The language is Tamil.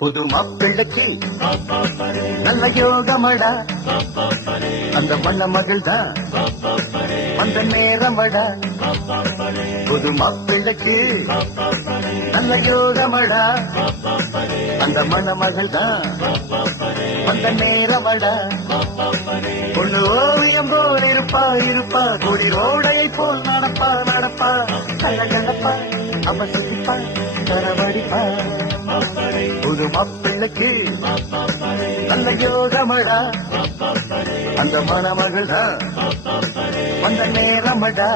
புது மாப்பிள்ளைக்கு நல்ல யோகமடா, அந்த மண்ண மகள் தான் அந்த நேரமடா. புது மாப்பிள்ளைக்கு நல்ல யோகமடா, அந்த மண்ண மகள் தான் அந்த நேரமடா. பொண்ணு ஓவியம் போல் இருப்பா இருப்பா, கொடி ரோடையை போல் நடப்பா நடப்பா, கள்ள கண்டப்பா அவ சிரிப்பா கரவடிப்பா. புது மாப்பிள்ளைக்கு நல்ல யோகமடா, அந்த மணமகள் தான் வந்த நேரமடா.